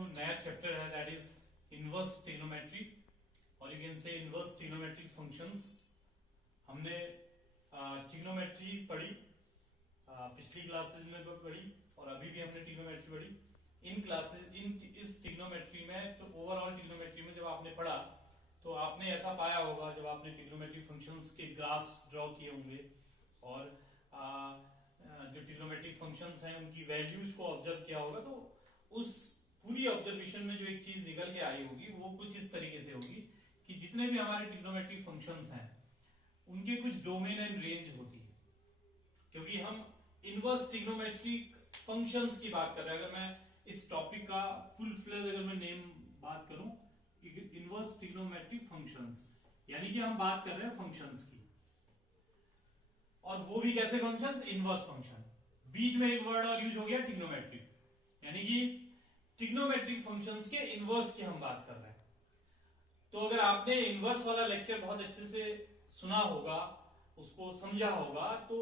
जो नया चैप्टर है दैट इज इनवर्स ट्रिग्नोमेट्री और you can say inverse trigonometric functions. हमने ट्रिग्नोमेट्री पढ़ी पिछली क्लासेस में भी पढ़ी और अभी भी हमने ट्रिग्नोमेट्री पढ़ी। इन क्लासेस इस ट्रिग्नोमेट्री में तो ओवरऑल ट्रिग्नोमेट्री में जब आपने पढ़ा तो आपने ऐसा पाया होगा जब आपने ट्रिग्नोमेट्री फंक्शंस के ग्राफ्स ड्रॉ किए होंगे और जो ट्रिग्नोमेट्रिक फंक्शंस हैं उनकी वैल्यूज को ऑब्जर्व किया होगा, तो उस पूरी ऑब्जर्वेशन में जो एक चीज निकल के आई होगी वो कुछ इस तरीके से होगी कि जितने भी हमारे ट्रिग्नोमेट्रिक फंक्शंस हैं उनके कुछ डोमेन एंड रेंज होती है। क्योंकि हम इनवर्स ट्रिग्नोमेट्रिक फंक्शंस की बात कर रहे हैं, अगर मैं इस टॉपिक का फुल फ्लेज अगर मैं नेम बात करूं इनवर्स ट्रिग्नोमेट्रिक फंक्शंस, यानी कि हम बात कर रहे हैं फंक्शंस की, और वो भी कैसे फंक्शंस? Inverse function. बीच में एक वर्ड और यूज हो गया ट्रिग्नोमेट्रिक, यानी कि ट्रिग्नोमेट्रिक फंक्शंस के इनवर्स की हम बात कर रहे हैं। तो अगर आपने इनवर्स वाला लेक्चर बहुत अच्छे से सुना होगा, उसको समझा होगा, तो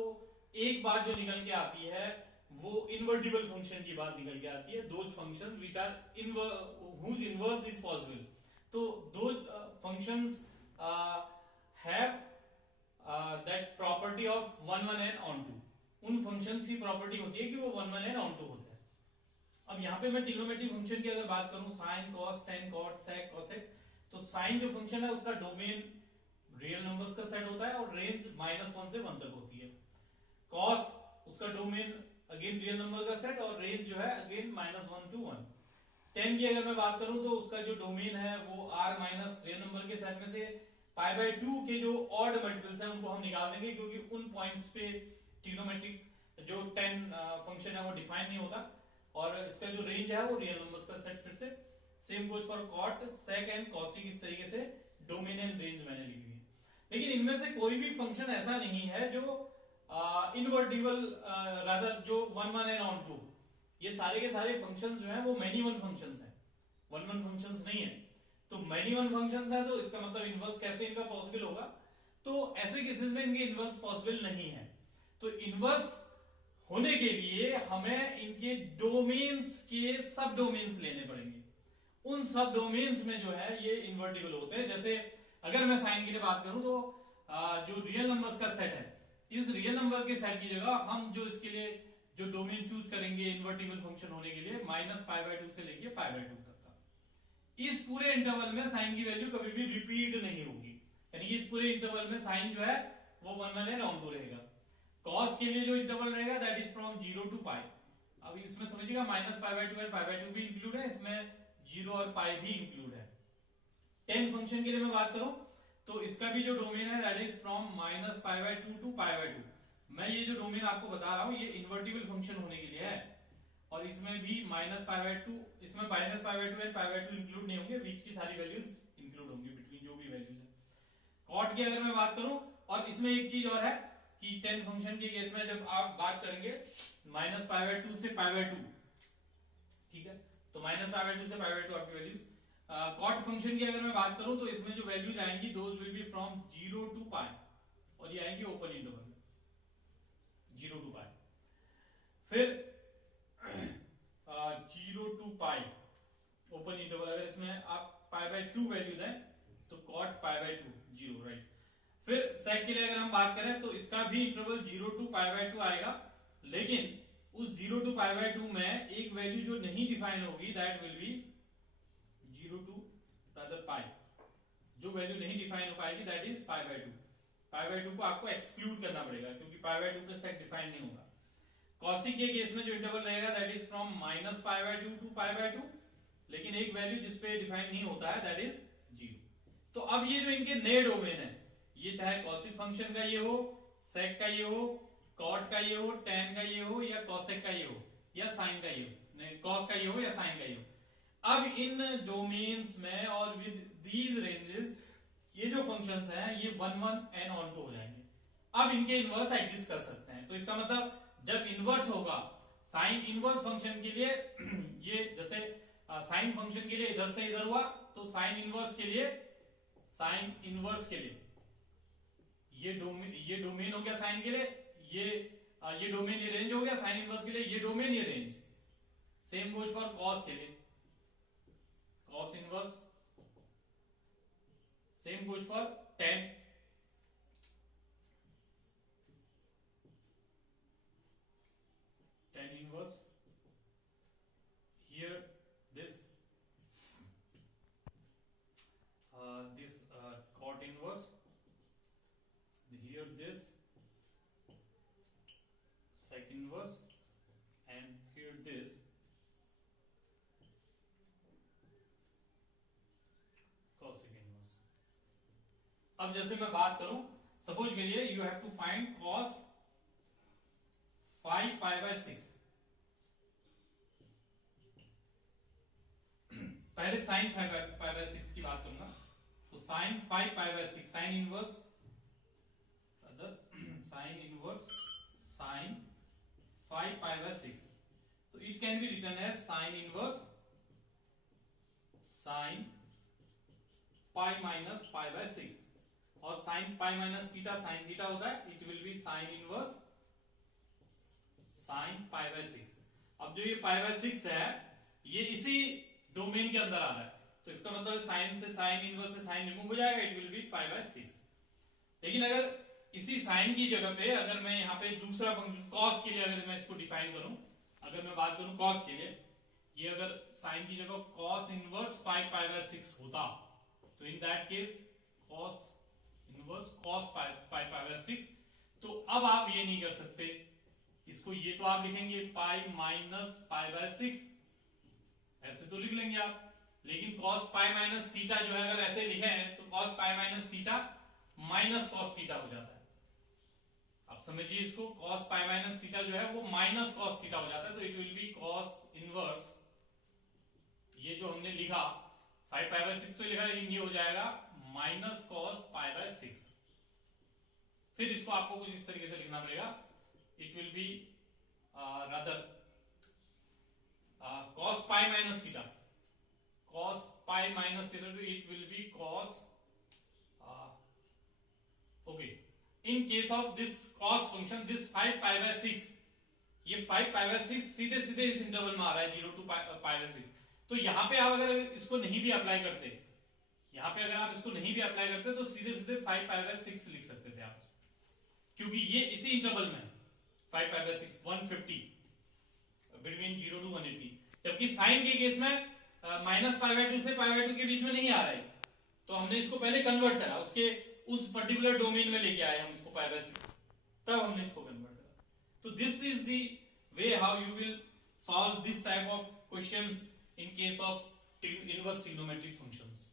एक बात जो निकल के आती है वो इनवर्टिबल फंक्शन की बात निकल के आती है। Those function which are whose inverse is possible, तो those functions have that property of 1 1 and onto। उन फंक्शन की प्रॉपर्टी होती है कि वो 1 1 and onto होते हैं। अब यहाँ पे मैं ट्रिग्नोमेट्रिक फंक्शन की अगर बात करूं sine cos tan cot sec cosec, तो साइन जो फंक्शन है उसका डोमेन रियल नंबर्स का सेट होता है और रेंज -1 से 1 तक होती है। कॉस उसका डोमेन अगेन रियल नंबर का सेट और रेंज जो है अगेन -1 to 1। 10 की अगर मैं बात करूं तो उसका जो डोमेन है वो r माइनस रियल नंबर के सेट में से π/2 के जो ऑड मल्टीपल्स हैं उनको हम निकाल देंगे, क्योंकि उन पॉइंट्स पे ट्रिग्नोमेट्रिक जो 10 फंक्शन है वो डिफाइन नहीं होता, और इसका जो रेंज है वो रियल नंबर्स का सेट। फिर से same goes for cot sec and cosec, इस तरीके से डोमेन एंड रेंज मैंने लिखी हुई है। लेकिन इनमें से कोई भी फंक्शन ऐसा नहीं है जो इनवर्टिबल रादर जो 1 1 and onto। ये सारे के सारे फंक्शंस जो हैं वो मैनी वन फंक्शंस हैं, 1 1 फंक्शंस नहीं है। तो मैनी वन फंक्शंस है तो इसका मतलब इनवर्स कैसे इनका पॉसिबल होगा? तो ऐसे केसेस में इनके इनवर्स पॉसिबल नहीं है। तो इनवर्स होने के लिए हमें इनके डोमेन्स के सब डोमेन्स लेने पड़ेंगे। उन सब डोमेन्स में जो है ये इन्वर्टिबल होते हैं। जैसे अगर मैं साइन के लिए बात करूं तो जो रियल नंबर्स का सेट है, इस रियल नंबर के सेट की जगह हम जो इसके लिए जो डोमेन चूज करेंगे इन्वर्टिबल फंक्शन होने के लिए -π/2 से लेके π/2 तक का, इस पूरे इंटरवल में साइन की वैल्यू कभी भी रिपीट नहीं होगी। यानी कि इस पूरे इंटरवल में साइन जो है वो 1 1 and onto रहेगा। कॉस के लिए जो इंटरवल रहेगा दैट इज फ्रॉम 0 to π। अब इसमें समझिएगा -π/2 और π/2 भी इंक्लूड है, इसमें 0 और π भी इंक्लूड है। 10 फंक्शन के लिए मैं बात करूं तो इसका भी जो डोमेन है दैट इज फ्रॉम -π/2 to π/2। मैं ये जो डोमेन आपको बता रहा हूं ये इन्वर्टिबल फंक्शन होने के लिए है, और इसमें भी -π/2, इसमें -π/2 एंड π/2 इंक्लूड नहीं होंगे, बीच की सारी वैल्यूज इंक्लूड होंगी, बिटवीन जो भी वैल्यूज है। कॉट की अगर मैं बात करूं, और इसमें एक चीज और है कि 10 फंक्शन के केस में जब आप बात करेंगे -π/2 से π/2, ठीक है, तो -π/2 से π/2 आपकी वैल्यूज। कॉट फंक्शन की अगर मैं बात करूं तो इसमें जो वैल्यूज आएंगी those will be from 0 to π, और ये आएंगी ओपन इंटरवल में 0 to π। फिर 0 to π ओपन इंटरवल, अगर इसमें आप π/2 वैल्यू दें तो कॉट π/2 0, राइट। फिर सेक के लिए अगर हम बात करें तो इसका भी इंटरवल 0 to π/2 आएगा, लेकिन उस 0 to π/2 में एक वैल्यू जो नहीं डिफाइन होगी that will be 0 to rather π। जो वैल्यू नहीं डिफाइन हो पाएगी दैट इज π/2। π/2 को आपको एक्सक्लूड करना पड़ेगा क्योंकि π/2 पे सेक डिफाइन नहीं होगा। कॉसिक के केस में जो इंटरवल रहेगा दैट इज फ्रॉम -π/2 to π/2, लेकिन एक वैल्यू जिसपे डिफाइन नहीं होता है दैट इज 0। तो अब ये जो इनके नए डोमेन है, ये चाहे कॉसिक फंक्शन का ये हो, सेक का ये हो, कॉट का ये हो, टेन का ये हो, या कॉसेक का ये हो, या साइन का ये हो, कॉस का ये हो या साइन का ये हो, अब इन डोमेन्स में और विद दीज रेंजेस ये जो फंक्शंस हैं ये 1 1 and onto हो जाएंगे। अब इनके इनवर्स एग्जिस्ट कर सकते हैं। तो इसका मतलब जब इनवर्स होगा साइन इनवर्स फंक्शन के लिए ये जैसे साइन फंक्शन के लिए इधर से इधर हुआ, तो साइन इनवर्स के लिए ये डोमेन हो गया साइन के लिए, ये डोमेन ये रेंज हो गया साइन इनवर्स के लिए, ये डोमेन ये range. Same goes for cos के लिए, goes for tan. Tan inverse. Here this cot inverse. Here this sec inverse, and here this cosec inverse. अब जैसे मैं बात करूं, सपोज करिए you have to find cos 5 pi by 6. पहले sin 5 pi by 6 की बात करूंगा. तो sin 5 pi by 6 sine inverse sin inverse sin 5 pi by 6. So it can be written as sin inverse sin pi minus pi by 6. और sin pi minus theta sin theta होता है, it will be sin inverse sin pi by 6. अब जो ये pi by 6 है, ये इसी domain के अंदर आ रहा है, तो इसका मतलब sin से sin inverse से sin रिमूव हो जाएगा, it will be 5 by 6. लेकिन अगर इसी साइन की जगह पे अगर मैं यहाँ पे दूसरा फंक्शन cos के लिए अगर मैं इसको डिफाइन करूं, अगर मैं बात करूं cos के लिए, ये अगर साइन की जगह cos इनवर्स 5 पाई बाय 6 होता, तो in that case cos inverse cos 5 pi by 6. तो अब आप ये नहीं कर सकते इसको, ये तो आप लिखेंगे पाई माइनस पाई बाय 6, ऐसे तो लिख लेंगे आप. लेकिन cos पाई माइनस थीटा जो है अगर ऐसे लिखे हैं तो cos pi minus theta minus cos theta हो जाता है. आप समझिए इसको, cos पाई माइनस थीटा जो है वो माइनस cos थीटा हो जाता है. तो it will be cos inverse, ये जो हमने लिखा 5 पाई बाय 6 तो लिखा, लेकिन ये हो जाएगा माइनस cos पाई बाय 6. फिर इसको आपको कुछ इस तरीके से लिखना पड़ेगा, it will be rather cos pi minus theta, cos pi minus theta, तो it will be cos okay. In case of this cos function, this 5 pi by 6, ये 5 pi by 6 सीधे सीधे इस इंटरवल में आ रहा है 0 to pi by 6. तो यहाँ पे आप अगर इसको नहीं भी अप्लाई करते, यहाँ पे अगर आप इसको नहीं भी अप्लाई करते तो सीधे सीधे 5 pi by 6 लिख सकते थे आप, क्योंकि ये इसी इंटरवल में 5 pi by 6 150 बिटवीन 0 to 180. जबकि साइन के केस में माइनस पाई बाय 2 से पाई बाय 2 के बीच में नहीं आ रहा है, तो हमने इसको पहले कन्वर्ट करा, उसके उस पर्टिकुलर डोमेन में लेके आए हम इसको पाई बाय 6, तब हमने इसको कन्वर्ट करा. तो this is the way how you will solve this type of questions in case of inverse trigonometric functions.